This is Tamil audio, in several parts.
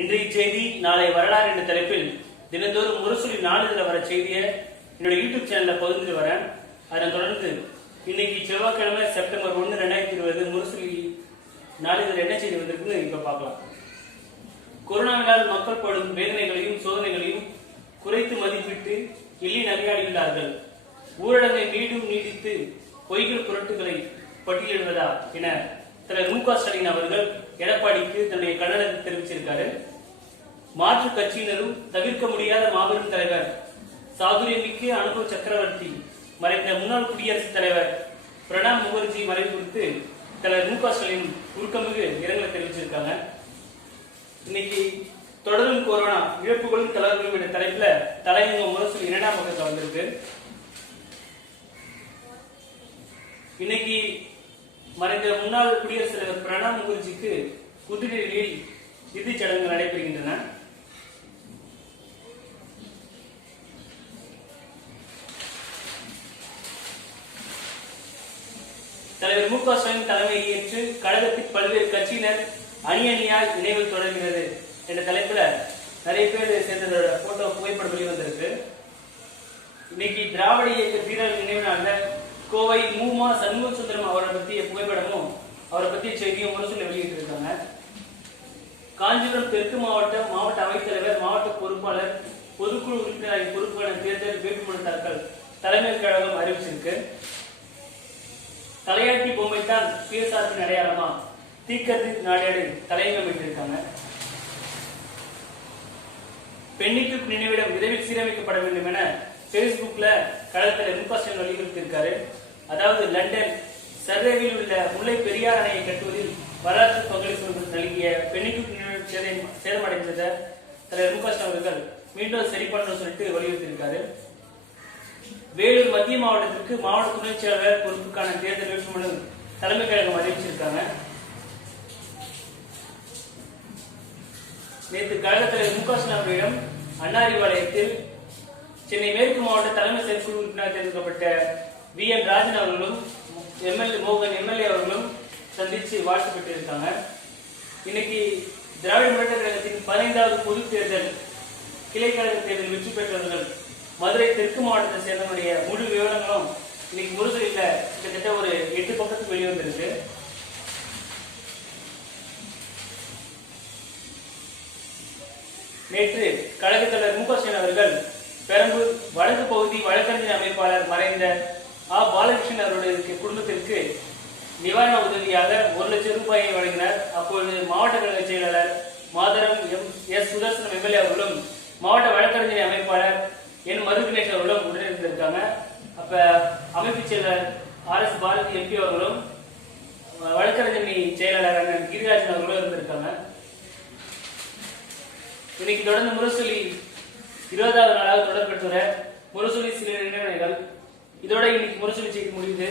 இன்றைய செய்தி நாளை வரலாறு என்ற தலைப்பில் தினந்தோறும் முரசொலி நாளிதழ வர செய்தியை என்னோட யூடியூப் சேனல்ல பகிர்ந்து வரேன். அதனை தொடர்ந்து இன்னைக்கு செவ்வாய்க்கிழமை செப்டம்பர் 1, 2020 முரசொலி நாளிதழ் என்ன செய்தி வந்திருக்குன்னு இப்ப பார்க்கலாம். கொரோனாவினால் மக்கள் படும் வேதனைகளையும் சோதனைகளையும் குறைத்து மதிப்பிட்டு எள்ளி நகையாடுகிறார்கள். ஊரடங்கை மீண்டும் நீடித்து பொய்கள் புரட்டுகளை பட்டியலிடுவதா என தலைவர் மு.க. ஸ்டாலின் அவர்கள் எடப்பாடிக்கு தன்னுடைய கண்டனத்தை தெரிவிச்சிருக்காரு. மாற்று கட்சியினரும் தவிர்க்க முடியாத மாபெரும் தலைவர் சாதுரியமிக்க அனுபவ சக்கரவர்த்தி மறைந்த முன்னாள் குடியரசுத் தலைவர் பிரணாப் முகர்ஜி மறைவு குறித்து தலைவர் மு.க. ஸ்டாலின் உருக்கமிகு இரங்கலை தெரிவிச்சிருக்காங்க. இன்னைக்கு தொடரும் கொரோனா இழப்புகளும் தளர்வுகளும் என்ற தலைப்புல தலையங்கம் முரசொலி 2ஆம் பக்கத்துல வந்திருக்கு. இன்னைக்கு மறைந்த முன்னாள் குடியரசுத் தலைவர் பிரணாப் முகர்ஜிக்கு புதுடெல்லியில் இறுதிச் சடங்குகள் நடைபெறுகின்றன. தலைவர் மு.க. ஸ்டாலின் தலைமையை ஏற்று கழகத்தில் பல்வேறு கட்சியினர் அணி அணியாய் நினைவில் தொடர்கிறது என்ற தலைப்புல நிறைய பேர் சேர்ந்ததோட போட்டோ புகைப்படம் வெளிவந்திருக்கு. இன்னைக்கு திராவிட இயக்க வீரர் நினைவு நாள்ல கோவை மூமா சண்முக சுந்தரம் அவரை பற்றிய புகைப்படமும் அவரை பற்றிய செய்தியும் முரசொலியில் வெளியிட்டு இருக்காங்க. காஞ்சிபுரம் தெற்கு மாவட்ட அவைத்தலைவர், மாவட்ட பொறுப்பாளர், பொதுக்குழு உறுப்பினர் ஆகிய பொறுப்புக்கான தேர்தல் வேட்புமனு தாக்கல் தலைமை கழகம் அறிவிச்சிருக்கு. தலையாட்டி பொம்மைத்தான் சுயசார்பின் அடையாளமா தீக்கதி நாடேடு தலையங்கம் வைத்திருக்காங்க. பெண்ணிக்கு நினைவிடம் விரைவில் சீரமைக்கப்பட வேண்டும் என பேஸ்புக்ல கழகத்தில் மு.க. ஸ்டாலின் வலியுறுத்தியிருக்காரு. அதாவது லண்டன் சர்வேவில் உள்ள முல்லை பெரியார் அணையை கட்டுவதில் வரலாற்று பங்களிப்பு நல்கிய பெண்ணிக்கு நினைவு சேதமடைந்ததை தலைவர் மு.க. ஸ்டாலின் அவர்கள் மீண்டும் சரி பண்ணணும் சொல்லிட்டு வலியுறுத்தியிருக்காரு. வேலூர் மத்திய மாவட்டத்திற்கு மாவட்ட துணை செயலாளர் பொறுப்புக்கான தேர்தல் வேட்புமனு தலைமை கழகம் அறிவிச்சிருக்காங்க. நேற்று கழக தலைவர் மு.க. ஸ்டாலின் அவர்களிடம் அண்ணாரிபாளையத்தில் சென்னை மேற்கு மாவட்ட தலைமை செயற்குழு உறுப்பினர் தேர்ந்தெடுக்கப்பட்ட வி.என். ராஜன் அவர்களும் மோகன் எம்எல்ஏ அவர்களும் சந்திச்சு வாழ்த்து பெற்றிருக்காங்க. இன்னைக்கு திராவிட முன்னேற்ற கழகத்தின் 15வது பொது தேர்தல் கிளைக்கழக தேர்தல் வெற்றி பெற்றவர்கள் மதுரை தெற்கு மாவட்டத்தை சேர்ந்தவருடைய முழு விவரங்களும் இன்னைக்கு முரசொலியில கிட்டத்தட்ட ஒரு 8 பக்கத்துக்கு வெளிவந்திருக்கு. நேற்று கழக தலைவர் மு.க. ஸ்டாலின் அவர்கள் பெரம்பூர் வடக்கு பகுதி வழக்கறிஞர் அமைப்பாளர் மறைந்த பாலகிருஷ்ணன் அவருடைய குடும்பத்திற்கு நிவாரண உதவியாக 1 லட்சம் ரூபாயை வழங்கினார். அப்பொழுது மாவட்ட கழக செயலாளர் மாதரம் எஸ். சுதர்சனம் எம்எல்ஏ அவர்களும் மாவட்ட வழக்கறிஞர் அமைப்பாளர் என். மது கணேஷ் அவர்களும் உடனிருந்திருக்காங்க. அப்ப அமைப்பு செயலர் ஆர்.எஸ். பாரதி எம்பி அவர்களும் வழக்கறிஞர் செயலாளர் அண்ணன் கிரிராஜன் அவர்களும் இருந்திருக்காங்க. இன்னைக்கு தொடர்ந்து முரசொலி 20வது நாளாக தொடர் பெற்றுற முரசொலி சில நினைவுகள். இதோட இன்னைக்கு முரசொலி செய்தி முடியுது.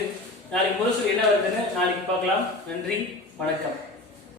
நாளைக்கு முரசொலி என்ன வருதுன்னு நாளைக்கு பார்க்கலாம். நன்றி, வணக்கம்.